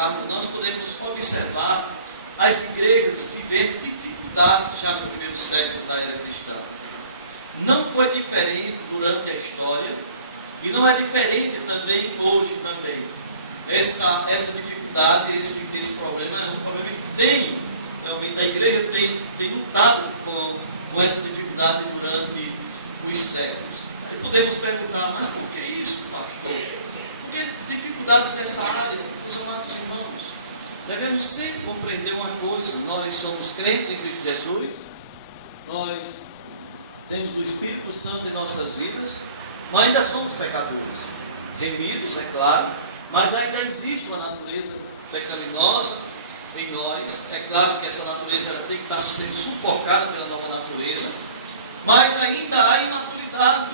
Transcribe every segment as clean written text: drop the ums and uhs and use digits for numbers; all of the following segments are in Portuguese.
carta, nós podemos observar as igrejas vivendo dificuldades já no primeiro século da era cristã. Não foi diferente durante a história e não é diferente também hoje também. Essa dificuldade, esse problema é um problema que tem, também a igreja tem lutado com essa dificuldade durante os séculos. Aí podemos perguntar, mas por que isso, pastor? Por que dificuldades nessa área? Meus amados irmãos, devemos sempre compreender uma coisa: nós somos crentes em Cristo Jesus, nós temos o Espírito Santo em nossas vidas, mas ainda somos pecadores, remidos, é claro, mas ainda existe uma natureza pecaminosa em nós. É claro que essa natureza ela tem que estar sendo sufocada pela nova natureza, mas ainda há imaturidade,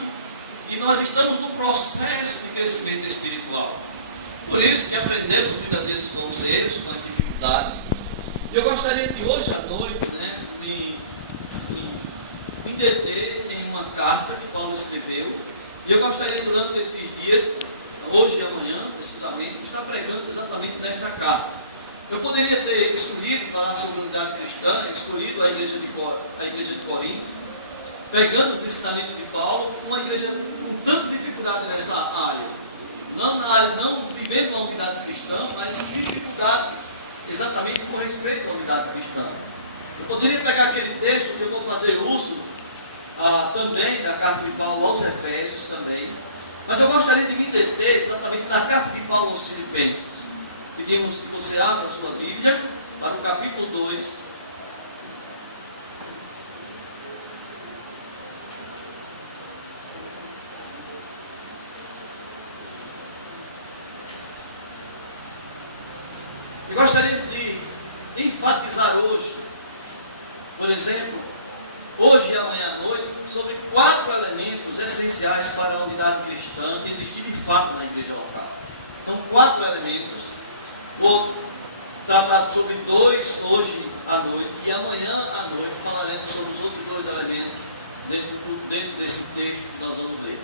e nós estamos no processo de crescimento espiritual. Por isso que aprendemos muitas vezes com os erros, com as dificuldades. Eu gostaria de hoje à noite, me deter em uma carta que Paulo escreveu, e eu gostaria durante esses dias, hoje e amanhã, precisamente, estar pregando exatamente nesta carta. Eu poderia ter escolhido falar sobre a unidade cristã, escolhido a igreja de Corinto, pegando os ensinamentos de Paulo, uma igreja com tanta dificuldade nessa área. Não vivendo a unidade cristã, mas dificuldades exatamente com respeito à unidade cristã. Eu poderia pegar aquele texto que eu vou fazer uso também da carta de Paulo aos Efésios também, mas eu gostaria de me deter exatamente na carta de Paulo aos Filipenses. Pedimos que você abra a sua Bíblia para o capítulo 2. Eu gostaria de enfatizar hoje, por exemplo, hoje e amanhã à noite, sobre 4 elementos essenciais para a unidade cristã existir de fato na igreja local. Então, 4 elementos. Vou tratar sobre 2 hoje à noite, e amanhã à noite falaremos sobre os outros 2 elementos dentro desse texto que nós vamos ler.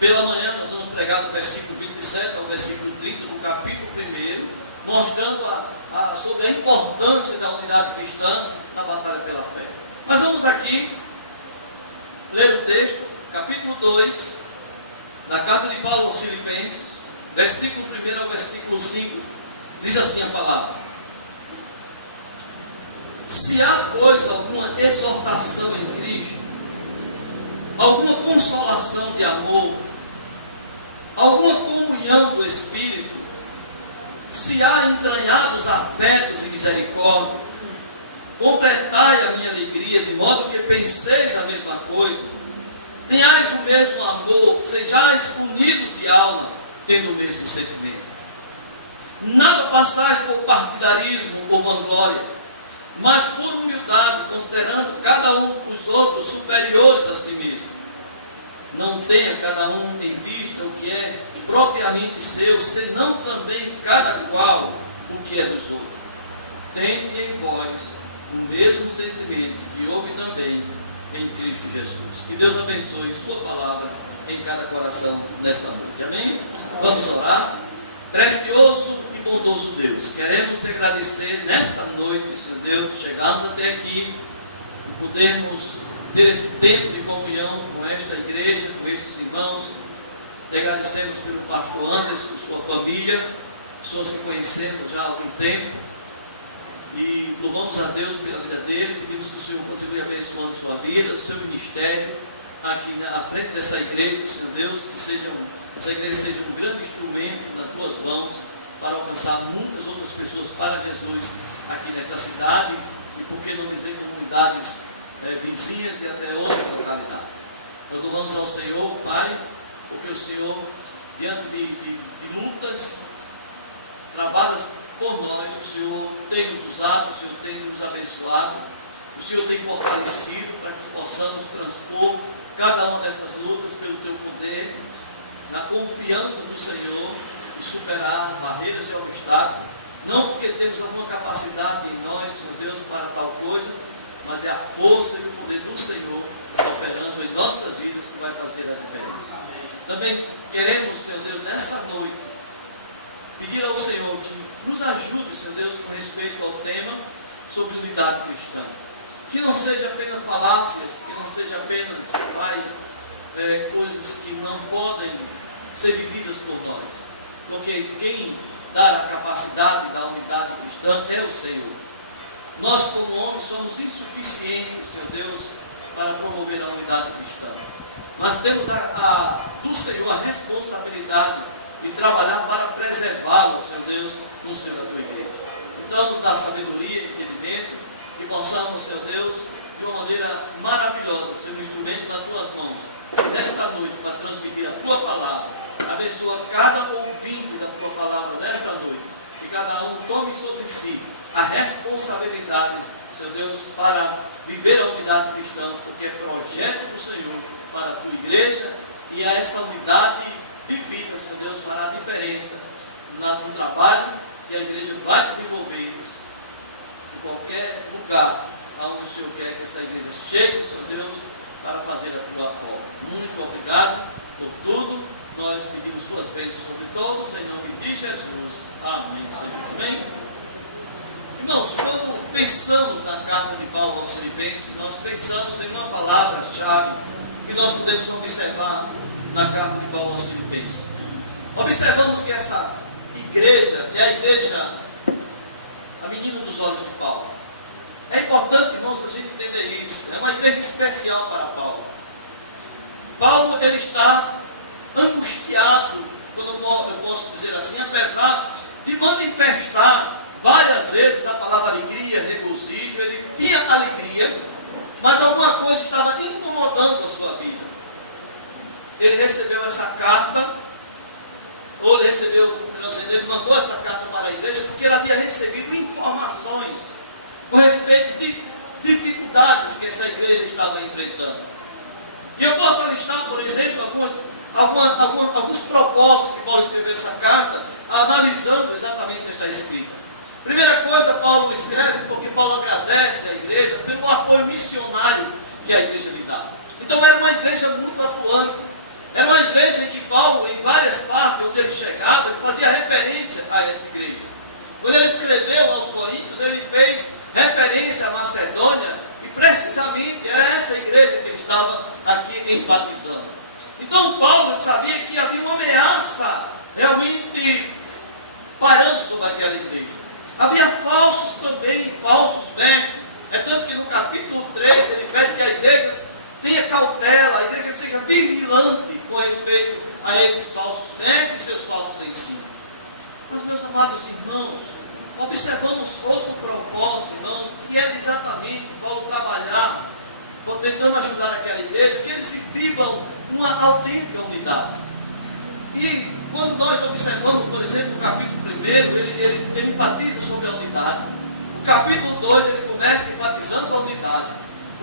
Pela manhã nós vamos pregar do versículo 27 ao versículo 30, no capítulo 1, mostrando sobre a importância da unidade cristã na batalha pela fé. Mas vamos aqui ler o texto, capítulo 2, da carta de Paulo aos Filipenses, versículo 1 ao versículo 5, diz assim a palavra: se há, pois, alguma exortação em Cristo, alguma consolação de amor, alguma comunhão do Espírito, se há entranhados afetos e misericórdia, completai a minha alegria, de modo que penseis a mesma coisa, tenhais o mesmo amor, sejais unidos de alma, tendo o mesmo sentimento. Nada passais por partidarismo ou vanglória, mas por humildade, considerando cada um dos outros superiores a si mesmo. Não tenha cada um em vista o que é propriamente seu, senão também cada qual o que é dos outros. Tende em vós o mesmo sentimento que houve também em Cristo Jesus. Que Deus abençoe sua palavra em cada coração nesta noite. Amém? Vamos orar. Precioso e bondoso Deus, queremos te agradecer nesta noite, Senhor Deus, chegarmos até aqui, podermos ter esse tempo de comunhão com esta igreja, com estes irmãos. Te agradecemos pelo pastor Anderson, sua família, pessoas que conhecemos já há algum tempo, e louvamos a Deus pela vida dele. Pedimos que o Senhor continue abençoando sua vida, o seu ministério aqui à frente dessa igreja, Senhor Deus, que essa igreja seja um grande instrumento nas tuas mãos para alcançar muitas outras pessoas para Jesus aqui nesta cidade, e por que não dizer comunidades vizinhas e até outras localidades. Nós louvamos ao Senhor, Pai, porque o Senhor, diante de lutas travadas por nós, o Senhor tem nos usado, o Senhor tem nos abençoado, o Senhor tem fortalecido para que possamos transpor cada uma dessas lutas pelo teu poder, na confiança do Senhor, e superar barreiras e obstáculos, não porque temos alguma capacidade em nós, Senhor Deus, para tal coisa, mas é a força e o poder do Senhor operando em nossas vidas que vai fazer a diferença. Também queremos, Senhor Deus, nessa noite, pedir ao Senhor que nos ajude, Senhor Deus, com respeito ao tema sobre unidade cristã. Que não seja apenas falácias, que não seja apenas, Pai, coisas que não podem ser vividas por nós. Porque quem dá a capacidade da unidade cristã é o Senhor. Nós, como homens, somos insuficientes, Senhor Deus, para promover a unidade cristã. Mas temos do Senhor a responsabilidade de trabalhar para preservá-la, Senhor Deus, no seio da tua igreja. Dá-nos da sabedoria e entendimento, que possamos, Senhor Deus, de uma maneira maravilhosa, ser um instrumento nas tuas mãos, nesta noite, para transmitir a tua palavra. Abençoa cada ouvinte da tua palavra nesta noite, que cada um tome sobre si a responsabilidade, Senhor Deus, para viver a unidade cristã, porque é projeto do Senhor para a tua igreja, e a essa unidade vivida, Senhor Deus, fará a diferença no trabalho que a igreja vai desenvolver em qualquer lugar onde o Senhor quer que essa igreja chegue, Senhor Deus, para fazer a tua obra. Muito obrigado por tudo. Nós pedimos tuas bênçãos sobre todos, em nome de Jesus. Amém, Senhor. Amém. Irmãos, quando pensamos na carta de Paulo aos Filipenses, nós pensamos em uma palavra-chave que nós podemos observar na carta de Paulo aos Filipenses. Observamos que essa igreja é a igreja, a menina dos olhos de Paulo. É importante, irmãos, a gente entender isso. É uma igreja especial para Paulo. Paulo, ele está angustiado, quando eu posso dizer assim, apesar de manifestar várias vezes a palavra alegria, regozijo. Ele tinha alegria, mas alguma coisa estava incomodando a sua vida. Ele recebeu essa carta, ou ele recebeu, melhor dizendo, ele mandou essa carta para a igreja, porque ele havia recebido informações com respeito de dificuldades que essa igreja estava enfrentando. E eu posso listar, por exemplo, alguns propósitos que Paulo escreveu essa carta, analisando exatamente o que está escrito. Primeira coisa, Paulo escreve porque Paulo agradece à igreja pelo apoio missionário que a igreja lhe dá. Então era uma igreja muito atuante. Era uma igreja em que Paulo, em várias partes onde ele chegava, ele fazia referência a essa igreja. Quando ele escreveu aos Coríntios, ele fez referência à Macedônia, e precisamente era essa igreja que ele estava aqui enfatizando. Então Paulo sabia que havia uma ameaça realmente parando sobre aquela igreja. Havia falsos também, falsos mestres. É tanto que no capítulo 3 ele pede que a igreja tenha cautela, a igreja seja vigilante com respeito a esses falsos mestres e seus falsos ensinos. Mas, meus amados irmãos, observamos outro propósito, irmãos, que é exatamente Paulo trabalhar, tentando ajudar aquela igreja, que eles vivam uma autêntica unidade. E quando nós observamos, por exemplo, o capítulo 1, ele enfatiza sobre a unidade. O capítulo 2, ele começa enfatizando a unidade.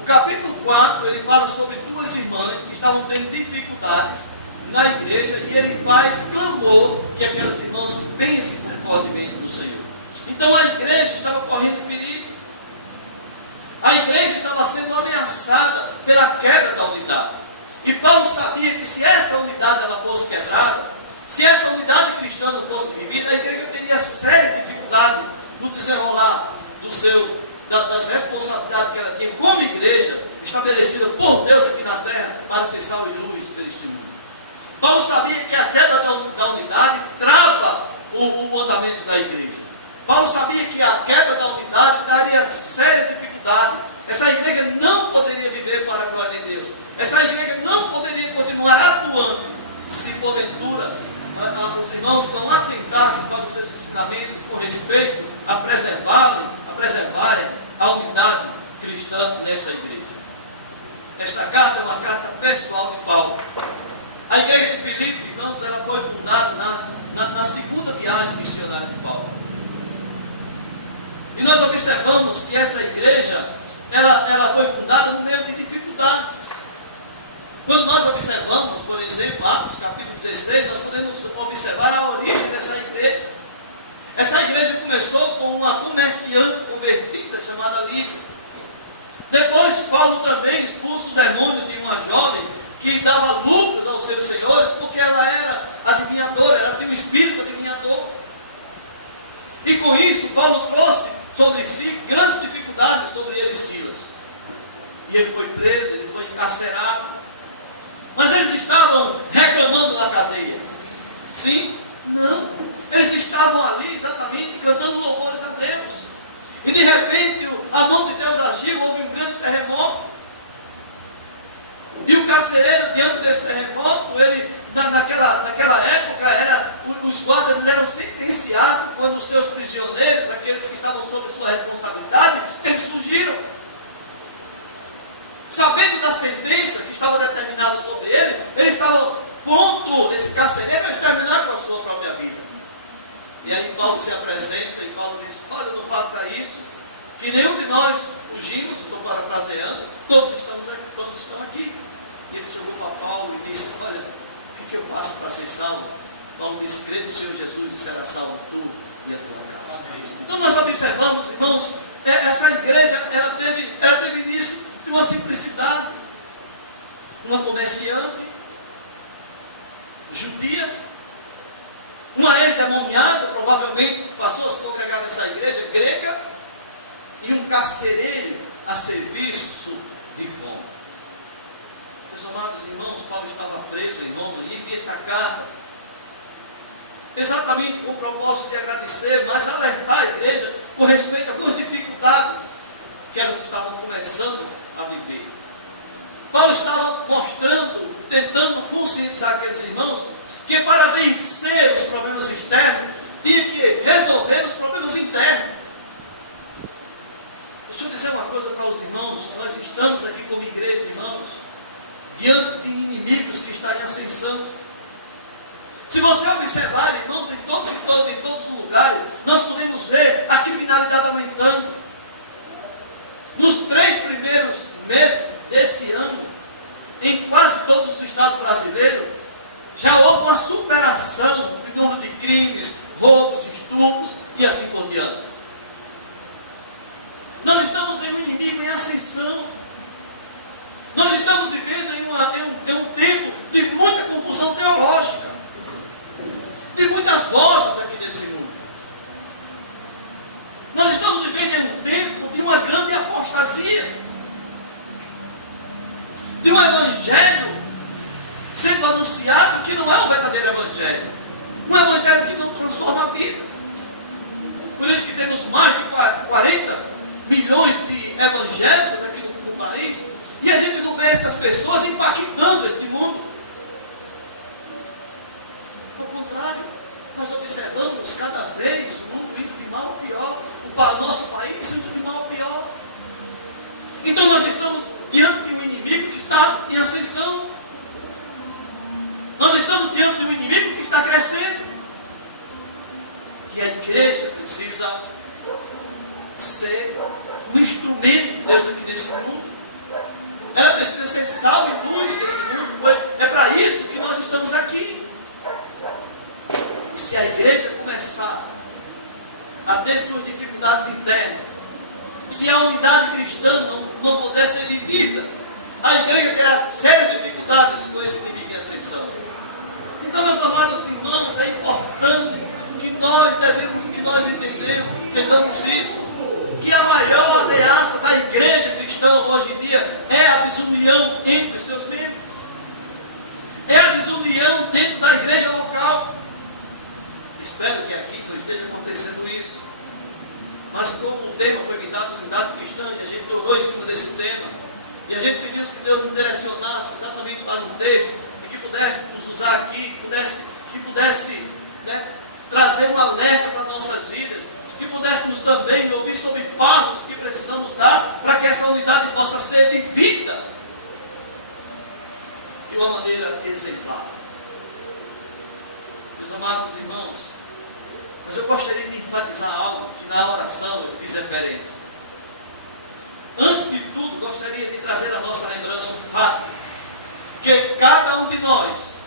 O capítulo 4, ele fala sobre duas irmãs que estavam tendo dificuldades na igreja, e ele faz clamor que aquelas irmãs pensem concordemente no Senhor. Então a igreja estava correndo perigo. A igreja estava sendo ameaçada pela quebra da unidade. E Paulo sabia que se essa unidade ela fosse quebrada, se essa unidade cristã não fosse vivida, a igreja teria séria dificuldade no desenrolar das responsabilidades que ela tinha como igreja, estabelecida por Deus aqui na terra, para ser sal e luz neste mundo. Paulo sabia que a quebra da unidade trava o andamento da igreja. Paulo sabia que a quebra da unidade daria séria dificuldade. Essa igreja não poderia viver para a glória de Deus. Essa igreja não poderia continuar atuando se porventura os irmãos não atentassem para os seus ensinamentos com respeito a preservarem a unidade cristã nesta igreja. Esta carta é uma carta pessoal de Paulo. A igreja de Filipe, irmãos, ela foi fundada na segunda viagem missionária de Paulo. E nós observamos que essa igreja, ela foi fundada no meio de dificuldades. Quando nós observamos, por exemplo, Atos capítulo 16, nós podemos observar a origem dessa igreja. Essa igreja começou com uma comerciante convertida chamada Lídia. Depois Paulo também expulsa o demônio de uma jovem que dava lucros aos seus senhores, porque ela era adivinhadora, ela tinha um espírito adivinhador. E com isso, Paulo trouxe sobre si grandes dificuldades sobre ele e Silas. E ele foi preso, ele foi encarcerado. Mas eles estavam reclamando na cadeia. Sim? Não. Eles estavam ali exatamente cantando louvores a Deus. E de repente a mão de Deus agiu, houve um grande terremoto. E o carcereiro, diante desse terremoto, ele, naquela época, os guardas eram sentenciados quando os seus prisioneiros, aqueles que estavam sob sua responsabilidade, eles fugiram. Sabendo da sentença que estava determinada sobre ele, ele estava pronto, esse carcereiro, a exterminar com a sua própria vida. E aí Paulo se apresenta e Paulo diz: olha, não faça isso, que nenhum de nós fugimos, estou parafraseando, todos estamos aqui, todos estão aqui. E ele chegou a Paulo e disse: olha, o que eu faço para ser salvo? Paulo disse: crê no Senhor Jesus e será salvo tu e a tua casa. Então nós observamos, irmãos, essa igreja, ela teve início de uma simplicidade. Uma comerciante judia, uma ex-demoniada, provavelmente passou a se congregar nessa igreja grega, e um carcereiro a serviço de Roma. Meus amados irmãos, Paulo estava preso em Roma e envia esta carta exatamente com o propósito de agradecer, mas alertar a igreja com respeito às dificuldades que elas estavam começando a viver. Paulo estava mostrando, tentando conscientizar aqueles irmãos que para vencer os problemas externos, tinha que resolver os problemas internos. Deixa eu dizer uma coisa para os irmãos: nós estamos aqui como igreja, irmãos, diante de inimigos que estão em ascensão. Se você observar, irmãos, em todos os lugares, nós podemos ver a criminalidade aumentando. Nos 3 primeiros meses desse ano, em quase todos os estados brasileiros, já houve uma superação do número de crimes, roubos, estupros e assim por diante. Nós estamos em um inimigo em ascensão. Nós estamos vivendo em um tempo de muita confusão teológica, de muitas vozes aqui nesse mundo. Nós estamos vivendo em um tempo de uma grande apostasia, de um evangelho sendo anunciado que não é um verdadeiro evangelho, um evangelho que não transforma a vida. Por isso que temos mais de 40 milhões de evangélicos aqui no país, e a gente não vê essas pessoas impactando este mundo. Ao contrário, nós observamos cada vez o mundo indo de mal a pior, para o nosso país indo de mal a pior. Então nós estamos diante de um inimigo que está em ascensão. Nós estamos diante de um inimigo que está crescendo. Que a igreja precisa ser um instrumento de Deus aqui nesse mundo. Ela precisa ser sal e luz desse mundo. É para isso que nós estamos aqui. E se a igreja começar a ter suas dificuldades internas, se a unidade cristã não puder ser vivida, a igreja terá sérias dificuldades com esse inimigo em ascensão. Então, meus amados irmãos, é importante que nós entendamos isso, que a maior ameaça da igreja cristã hoje em dia é a desunião entre os seus membros, é a desunião dentro da igreja local. Espero que aqui não esteja acontecendo isso, mas como o tema foi me dado, unidade cristã, e a gente orou em cima desse tema, e a gente pediu que Deus nos direcionasse exatamente para um texto, e que pudéssemos usar aqui, que pudesse trazer um alerta para nossas vidas, que pudéssemos também ouvir sobre passos que precisamos dar para que essa unidade possa ser vivida de uma maneira exemplar. Meus amados irmãos, mas eu gostaria de enfatizar algo que na oração eu fiz referência. Antes de tudo, gostaria de trazer à nossa lembrança o fato que cada um de nós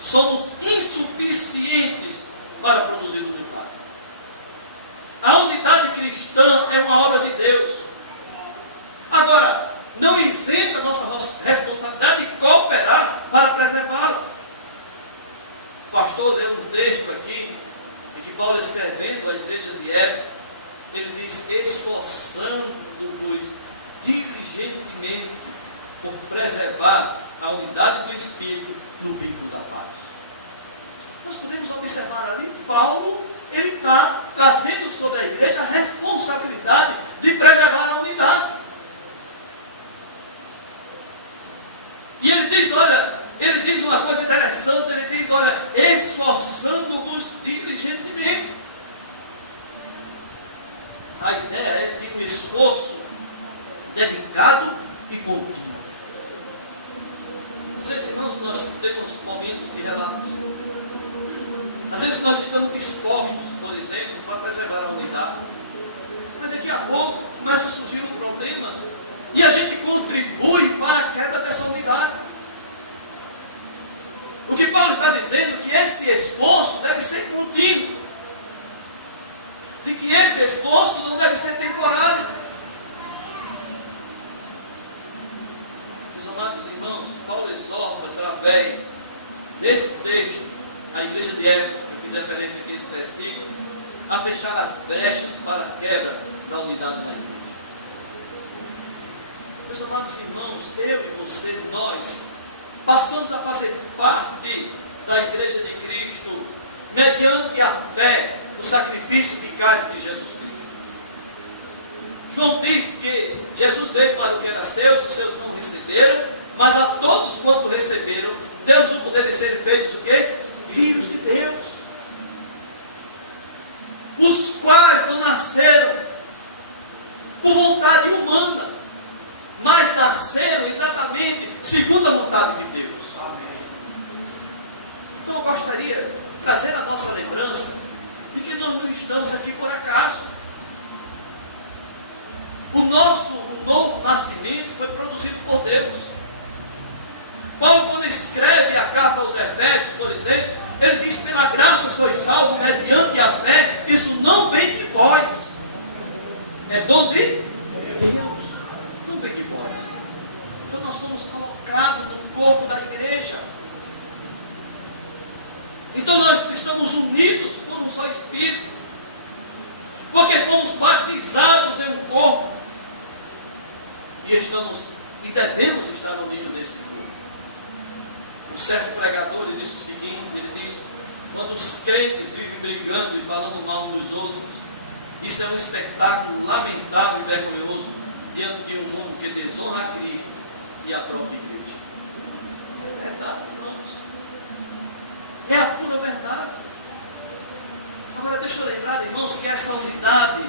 somos insuficientes para produzir unidade. A unidade cristã é uma obra de Deus. Agora, não isenta a nossa responsabilidade de cooperar para preservá-la. O pastor leu um texto aqui, em que Paulo escrevendo à igreja Eva, ele diz: esforçando-vos diligentemente por preservar a unidade do Espírito no vínculo da paz. Nós podemos observar ali que Paulo, ele está trazendo sobre a igreja a responsabilidade de preservar a unidade. E ele diz, olha, ele diz uma coisa interessante, ele diz, olha, esforçando-vos diligentemente. A ideia é de um esforço dedicado e contínuo. Às vezes, irmãos, nós temos momentos de relatos. Às vezes nós estamos dispostos, por exemplo, para preservar a unidade. Mas daqui a pouco começa a surgir um problema e a gente contribui para a quebra dessa unidade. O que Paulo está dizendo é que esse esforço deve ser contínuo. De que esse esforço não deve ser temporário. Meus amados irmãos, Paulo exorta através desse texto a igreja de Éfeso, que fiz referência aqui nesse versículo, a fechar as brechas para a quebra da unidade da igreja. Meus amados irmãos, eu e você, nós, passamos a fazer parte da igreja de Cristo mediante a fé no sacrifício vicário de Jesus Cristo. João diz que Jesus veio para o que era seus, os seus não receberam, mas a todos quanto receberam, Deus o poder de serem feitos o quê? Filhos de Deus, os quais não nasceram por vontade humana, mas nasceram exatamente segundo a vontade de Deus. Amém. Então eu gostaria de trazer a nossa lembrança de que nós não estamos aqui por acaso. O novo nascimento foi produzido por Deus. Paulo, quando escreve a carta aos Efésios, por exemplo, ele diz: pela graça sois salvos mediante a fé, isso não vem de vós, é dom de Deus, não vem de vós. Então nós somos colocados no corpo da igreja. Então nós estamos unidos por um só Espírito, porque fomos batizados em um corpo, e devemos estar unidos nesse corpo. Um certo pregador, ele disse o seguinte, ele diz: quando os crentes vivem brigando e falando mal uns dos outros, isso é um espetáculo lamentável e vergonhoso diante de um mundo que desonra a Cristo e a própria igreja. É verdade, irmãos. É a pura verdade. Agora deixa eu lembrar, irmãos, que essa unidade,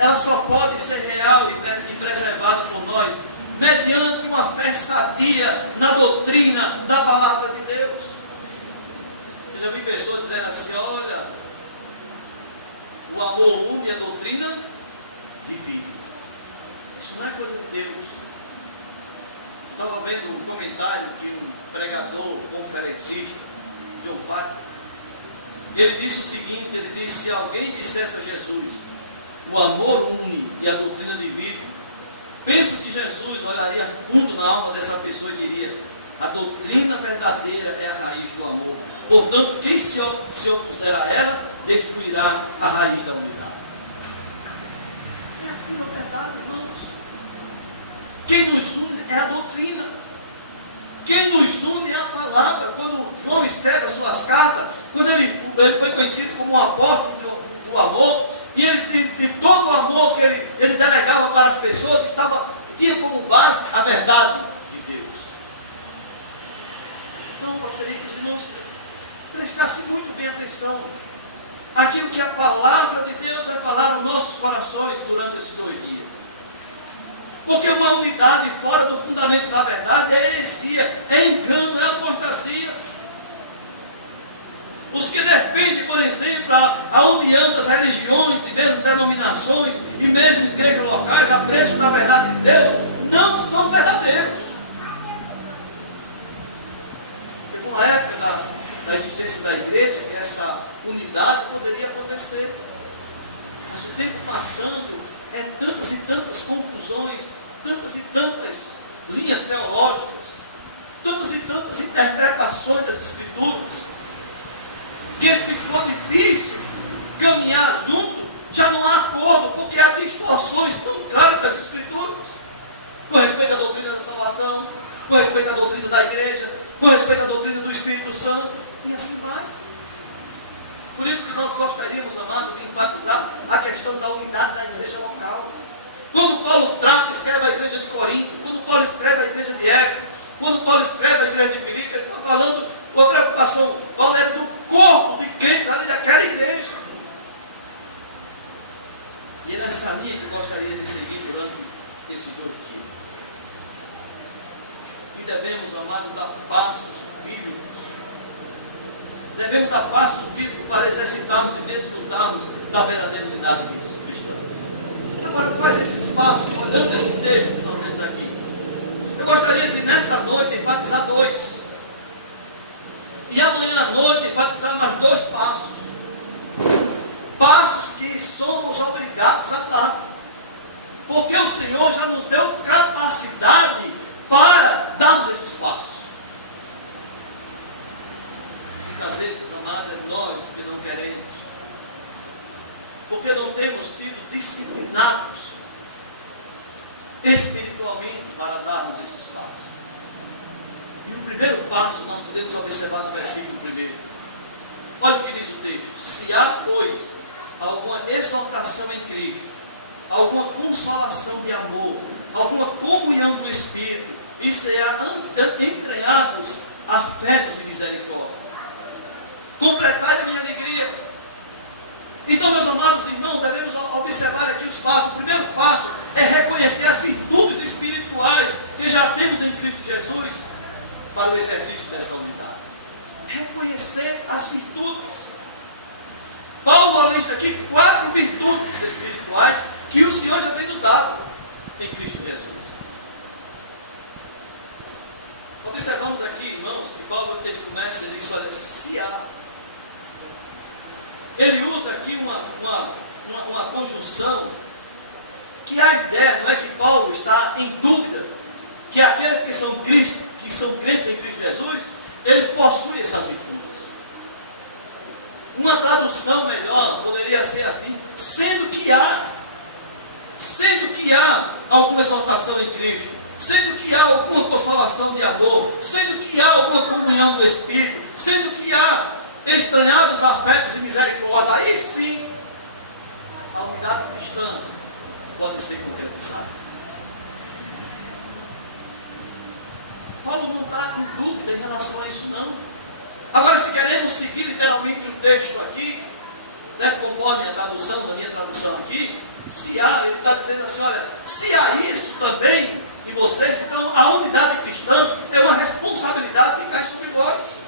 ela só pode ser real e preservada por nós mediante uma fé sadia na doutrina da palavra de Deus. Eu já vi pessoas dizendo assim: olha, o amor une e a doutrina divide. Isso não é coisa de Deus. Estava vendo um comentário de um pregador, conferencista, John Patrick. Ele disse o seguinte: ele disse, se alguém dissesse a Jesus, o amor une e a doutrina divide, penso que Jesus olharia fundo na alma dessa pessoa e diria: a doutrina verdadeira é a raiz do amor. Portanto, quem se opuser a ela, destruirá a raiz da unidade. É a pura verdade, irmãos. Quem nos une é a doutrina. Quem nos une é a palavra. Quando João escreve as suas cartas, quando ele foi conhecido como o apóstolo do amor, e ele, de todo o amor que ele delegava para as pessoas, tinha como base a verdade de Deus. Então, eu gostaria que os irmãos prestassem muito bem atenção àquilo que a palavra de Deus vai falar aos nossos corações durante esses 2 dias. Porque uma unidade fora do fundamento da verdade é heresia, é engano, é apostasia. Os que defendem, por exemplo, a união das religiões, e mesmo denominações, e mesmo igrejas locais, a preço da verdade de Deus, não são verdadeiros. Teve uma época da existência da igreja que essa unidade poderia acontecer. Mas o tempo passando, tantas e tantas confusões, tantas e tantas linhas teológicas, tantas e tantas interpretações das Escrituras, que ficou difícil caminhar junto, já isso que nós gostaríamos, amados, de enfatizar a questão da unidade da igreja local. Quando Paulo escreve a igreja de Corinto, quando Paulo escreve a igreja de Éfeso, quando Paulo escreve a igreja de Filipe, ele está falando com a preocupação, Paulo é do corpo de crentes ali daquela igreja. E nessa linha que eu gostaria de seguir durante esses 2 dias. E devemos, amados, dar passos bíblicos. Devemos dar passos bíblicos para exercitarmos e desfrutarmos da verdadeira unidade cristã. Agora, faz esses passos, olhando esse texto que nós temos aqui. Eu gostaria de, nesta noite, enfatizar 2. E amanhã à noite, enfatizar mais 2 passos. Passos que somos obrigados a dar. Porque o Senhor já nos deu capacidade para darmos esses passos. Às vezes, amados, é nós que não queremos. Porque não temos sido disciplinados espiritualmente para darmos esses passos. E o primeiro passo nós podemos observar no versículo 1. Olha o que diz o texto. Se há, pois, alguma exaltação em Cristo, alguma consolação de amor, alguma comunhão no Espírito, e será entranhados afetos e misericórdia. Completai a minha alegria. Então, meus amados irmãos, devemos observar aqui os passos. O primeiro passo é reconhecer as virtudes espirituais que já temos em Cristo Jesus para o exercício dessa unidade. Reconhecer as virtudes. Paulo lista aqui 4 virtudes espirituais que o Senhor já tem nos dado em Cristo Jesus. Observamos aqui, irmãos, que Paulo, quando ele começa, ele diz, olha, se há. Ele usa aqui uma conjunção que a ideia não é que Paulo está em dúvida que aqueles que são crentes em Cristo Jesus, eles possuem essa virtude. Uma tradução melhor poderia ser assim, sendo que há alguma exaltação em Cristo, sendo que há alguma consolação de amor, sendo que há alguma comunhão do Espírito, sendo que há estranhados afetos e misericórdia, aí sim a unidade cristã pode ser concretizada. Paulo não está em dúvida em relação a isso, não. Agora, se queremos seguir literalmente o texto aqui, né, conforme a minha tradução aqui, se há, ele está dizendo assim, olha, se há isso também em vocês, então a unidade cristã é uma responsabilidade que cai sobre vós.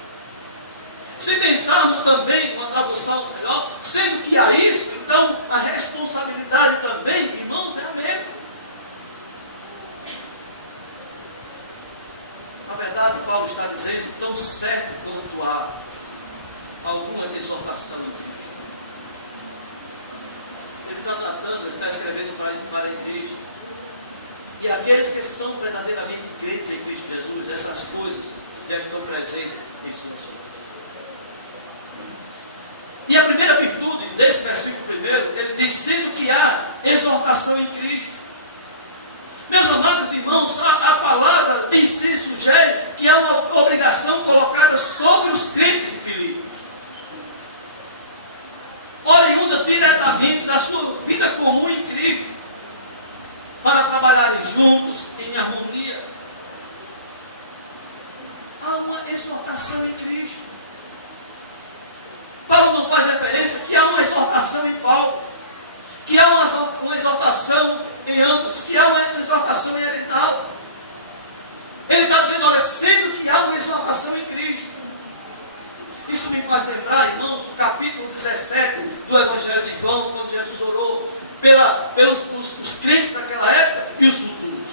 Se pensarmos também uma tradução melhor, sendo que há isso, então a responsabilidade também, irmãos, é a mesma. Na verdade, Paulo está dizendo, tão certo quanto há alguma exortação em Cristo. Ele está tratando, ele está escrevendo para a igreja, que aqueles que são verdadeiramente crentes em Cristo Jesus, essas coisas já estão presentes em suas vidas. E a primeira virtude desse versículo primeiro, ele diz, sendo que há exortação em Cristo. Meus amados irmãos, a palavra em si sugere que há uma obrigação colocada sobre os crentes de Filipe. Oriunda diretamente da sua vida comum em Cristo, para trabalharem juntos, em harmonia. Há uma exortação em Cristo. Paulo não faz referência que há uma exortação em Paulo, que há uma exortação em ambos, que há uma exortação em Erital. Ele está dizendo, olha, sendo que há uma exortação em Cristo. Isso me faz lembrar, irmãos, o capítulo 17 do Evangelho de João, quando Jesus orou pelos crentes daquela época e os futuros.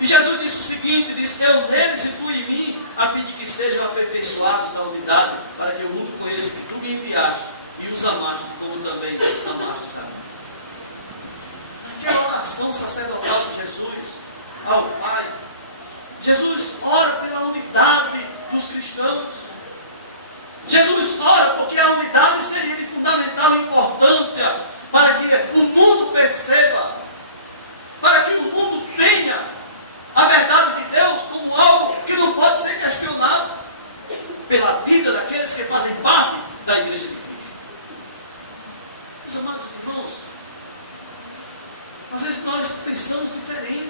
E Jesus disse o seguinte, disse, eu neles e tu em mim, a fim de que sejam aperfeiçoados na unidade, para que o mundo conheça que tu me enviaste e os amaste, como também amaste a mim. Aquela oração sacerdotal de Jesus ao Pai, Jesus ora pela unidade dos cristãos. Jesus ora porque a unidade seria de fundamental importância para que o mundo perceba, para que o mundo tenha a verdade de Deus como algo que não pode ser questionado pela vida daqueles que fazem parte da pensamos diferente.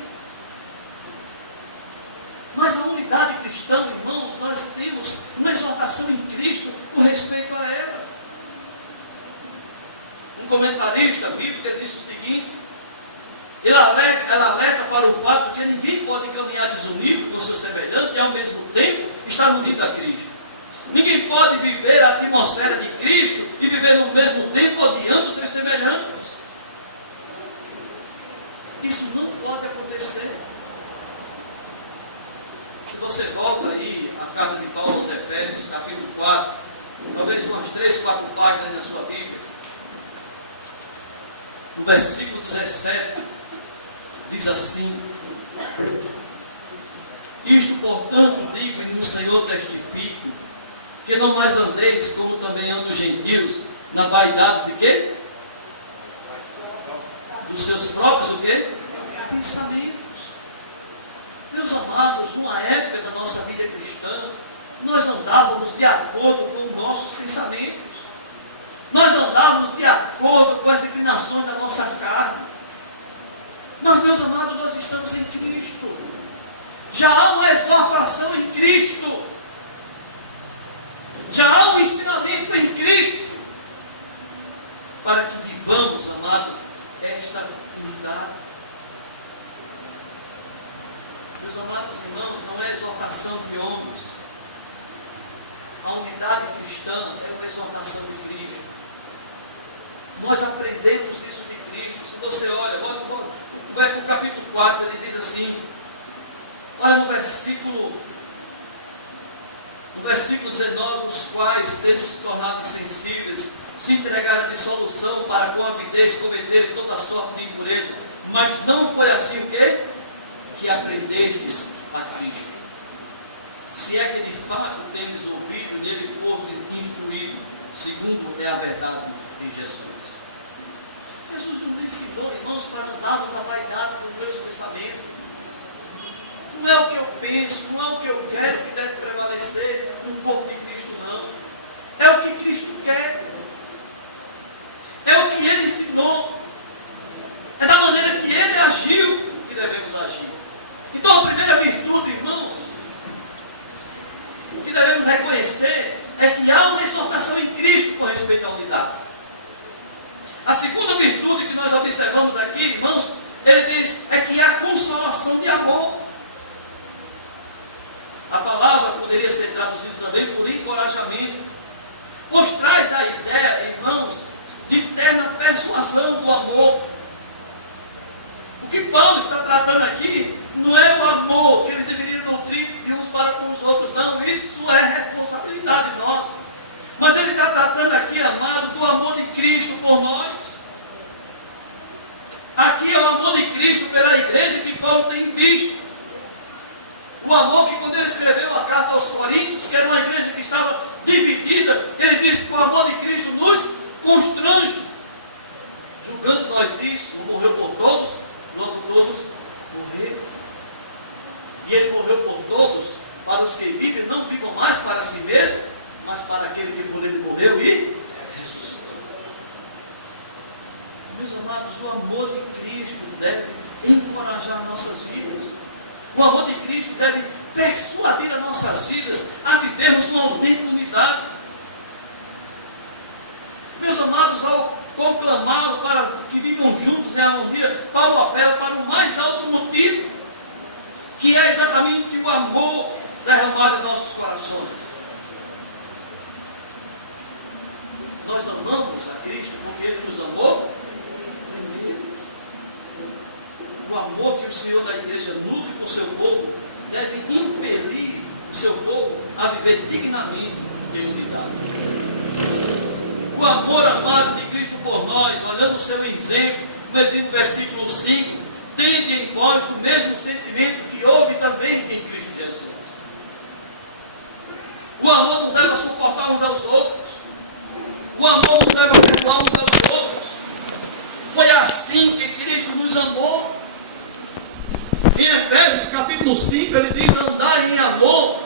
Mas a unidade cristã, irmãos, nós temos uma exortação em Cristo com respeito a ela. Um comentarista bíblico disse o seguinte: ela alerta para o fato que ninguém pode caminhar desunido com seu semelhante e ao mesmo tempo estar unido a Cristo. Ninguém pode viver a atmosfera de Cristo e viver no mesmo tempo odiando seus semelhantes. Isso não pode acontecer. Se você volta aí à carta de Paulo aos Efésios, capítulo 4, talvez umas 3, 4 páginas na sua Bíblia, no versículo 17, diz assim: isto, portanto, digo e no Senhor testifico, que não mais andeis como também andam os gentios, na vaidade de quê? Dos seus próprios o quê? Pensamentos. Meus amados, numa época da nossa vida cristã, nós andávamos de acordo com os nossos pensamentos. Nós andávamos de acordo com as inclinações da nossa carne. Mas, meus amados, nós estamos em Cristo. Já há uma exortação em Cristo. Já há um ensinamento em Cristo. Para que vivamos, amado, esta unidade. Meus amados irmãos, não é exortação de homens. A unidade cristã é uma exortação de Cristo. Nós aprendemos isso de Cristo. Se você olha, vai para o capítulo 4, ele diz assim, olha no versículo 19, os quais, tendo se tornado insensíveis, se entregaram à dissolução para com avidez cometerem toda sorte de impureza. Mas não foi assim o quê? Que aprendestes a Cristo. Se é que de fato tendes ouvido e nele fostes instruído, segundo é a verdade de Jesus. Jesus nos ensinou, irmãos, para andarmos na vaidade dos meus pensamentos. Não é o que eu penso, não é o que eu quero que deve prevalecer no corpo de Cristo, não. É o que Cristo quer. É o que Ele ensinou. É da maneira que Ele agiu que devemos agir. Então, a primeira virtude, irmãos, o que devemos reconhecer é que há uma exortação em Cristo com respeito à unidade. A segunda virtude que nós observamos aqui, irmãos, ele diz, é que há consolação de amor. A palavra poderia ser traduzida também por encorajamento, pois traz a ideia, irmãos, de terna persuasão do amor. O que Paulo está tratando aqui não é o amor que eles deveriam nutrir de uns para com os outros, não. Isso é responsabilidade nossa. Mas ele está tratando aqui, amado, do amor de Cristo por nós. Aqui é o amor de Cristo pela igreja que Paulo tem visto. O amor que, quando ele escreveu a carta aos Coríntios, que era uma igreja que estava dividida, ele disse que o amor de Cristo nos constrange. Julgando nós isso, morreu por todos, logo todos morreram. E ele morreu por todos, para os que vivem, não vivam mais para si mesmo, mas para aquele que por ele morreu e ressuscitou. Meus amados, o amor de Cristo deve encorajar nossas vidas. O amor de Cristo deve persuadir as nossas vidas a vivermos uma autêntica unidade. Meus amados, ao conclamá-lo para que vivam juntos em harmonia, Paulo apela para o mais alto motivo, que é exatamente o amor derramado em nossos corações. Nós amamos a Cristo porque Ele nos amou primeiro. O amor que o Senhor da igreja nutre com o seu povo deve impelir o seu povo a viver dignamente em unidade. O amor amado de Cristo por nós, olhando o seu exemplo, no versículo 5, tende em vós o mesmo sentimento que houve também em Cristo Jesus. O amor nos leva a suportar uns aos outros. O amor nos leva a perdoar uns aos outros. Foi assim que Cristo nos amou. Em Efésios capítulo 5, ele diz andar em amor.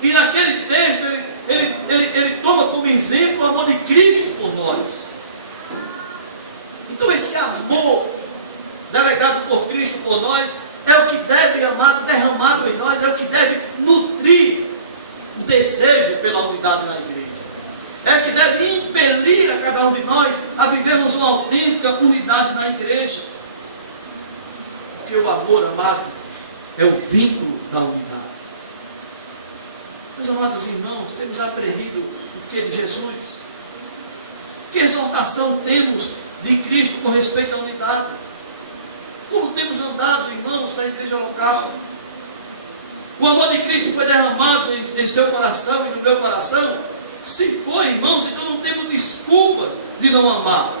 E naquele texto, ele toma como exemplo o amor de Cristo por nós. Então esse amor delegado por Cristo por nós, é o que deve, amado, derramado em nós, é o que deve nutrir o desejo pela unidade na igreja. É o que deve impelir a cada um de nós a vivermos uma autêntica unidade na igreja. Porque o amor, amado, é o vínculo da unidade. Meus amados irmãos, temos aprendido o que de Jesus? Que exortação temos de Cristo com respeito à unidade? Como temos andado, irmãos, na igreja local? O amor de Cristo foi derramado em seu coração e no meu coração? Se foi, irmãos, então não temos desculpas de não amar.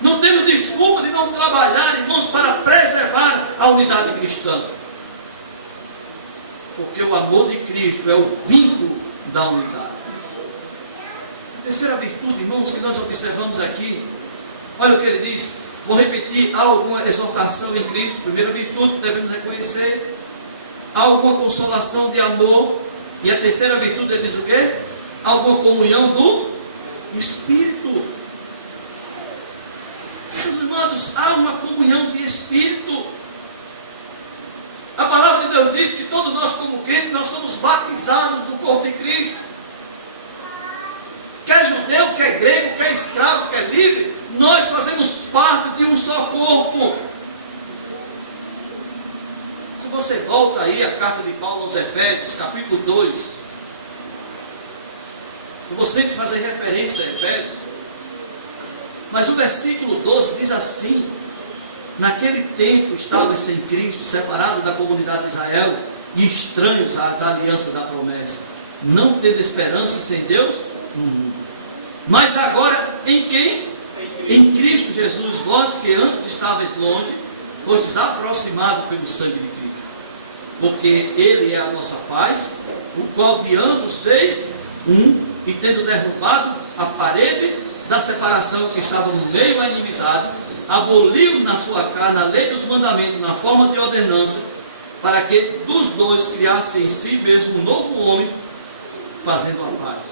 Não temos desculpa de não trabalhar, irmãos, para preservar a unidade cristã. Porque o amor de Cristo é o vínculo da unidade. A terceira virtude, irmãos, que nós observamos aqui, olha o que ele diz. Vou repetir: há alguma exaltação em Cristo. Primeira virtude que devemos reconhecer. Há alguma consolação de amor. E a terceira virtude, ele diz o quê? Há alguma comunhão do Espírito. Meus irmãos, há uma comunhão de Espírito. A palavra de Deus diz que todos nós, como crentes, nós somos batizados no corpo de Cristo. Quer judeu, quer grego, quer escravo, quer livre, nós fazemos parte de um só corpo. Se você volta aí a carta de Paulo aos Efésios, capítulo 2, eu vou sempre fazer referência a Efésios, mas o versículo 12 diz assim: naquele tempo estavam sem Cristo, separados da comunidade de Israel, e estranhos às alianças da promessa, não tendo esperança sem Deus no mundo. Mas agora, em quem? Em Cristo Jesus, vós que antes estavais longe, vos aproximados pelo sangue de Cristo. Porque Ele é a nossa paz, o qual de ambos fez um, e tendo derrubado a parede da separação que estava no meio da inimizade, aboliu na sua carne a lei dos mandamentos na forma de ordenança, para que dos dois criasse em si mesmo um novo homem, fazendo a paz,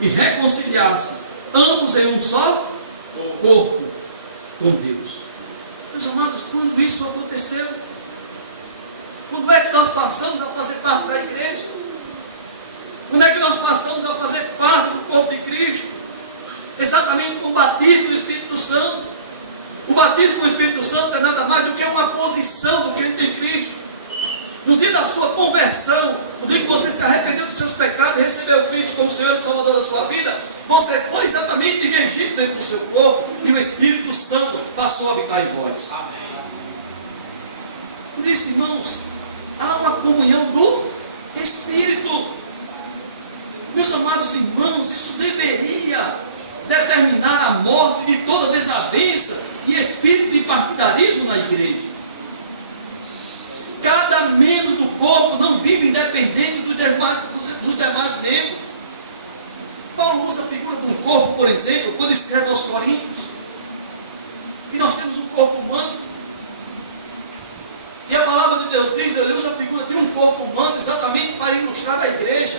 e reconciliasse ambos em um só corpo com Deus. Meus amados, quando isso aconteceu? Quando é que nós passamos a fazer parte da igreja? Quando é que nós passamos a fazer parte do corpo de Cristo? Exatamente com o batismo do Espírito Santo. O batismo com o Espírito Santo é nada mais do que uma posição do crente em Cristo. No dia da sua conversão, no dia que você se arrependeu dos seus pecados e recebeu Cristo como Senhor e Salvador da sua vida, você foi exatamente imergido dentro do seu corpo e o Espírito Santo passou a habitar em vós. Por isso, irmãos, há uma comunhão do Espírito. Meus amados irmãos, isso deveria determinar a morte de toda desavença e espírito de partidarismo na igreja. Cada membro do corpo não vive independente dos demais membros. Paulo usa a figura de um corpo, por exemplo, quando escreve aos Coríntios. E nós temos um corpo humano. E a palavra de Deus diz, ele usa a figura de um corpo humano exatamente para ilustrar a igreja.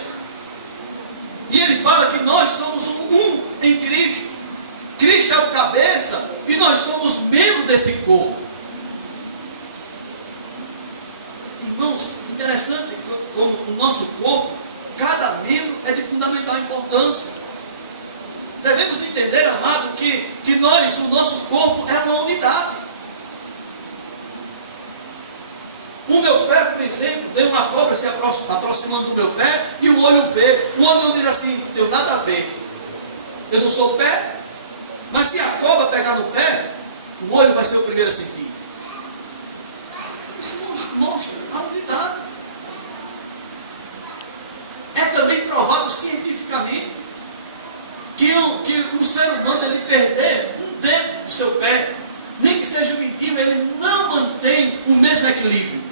E ele fala que nós somos um em Cristo. Cristo é o cabeça e nós somos membros desse corpo. Irmãos, interessante como o nosso corpo, cada membro é de fundamental importância. Devemos entender, amado, que nós, o nosso corpo é uma unidade. O meu pé, por exemplo, vem uma cobra se aproximando do meu pé e o olho vê. O olho não diz assim, não tenho nada a ver. Eu não sou pé. Mas se a cobra pegar no pé, o olho vai ser o primeiro a sentir. Isso mostra a unidade. É também provado cientificamente que um ser humano, ele perder um dedo do seu pé, nem que seja medido, ele não mantém o mesmo equilíbrio.